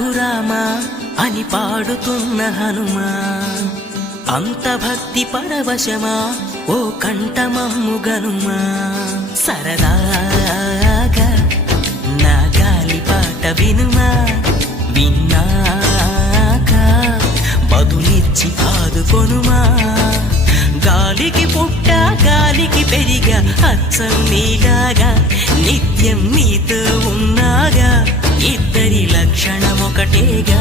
రఘురామా అని పాడుతున్న హనుమా, అంత భక్తి పరవశమా ఓ కంఠమమ్ము గనుమా. సరదాగా నా గాలి పాట వినుమా, విన్నాక బదులిచ్చి ఆదుకొనుమా. గాలికి పుట్ట గాలికి పెరిగా అచ్చం నీలాగా, నిత్యం నీతో ఉన్నాగా, ఇద్దరి లక్షణమొకటేగా.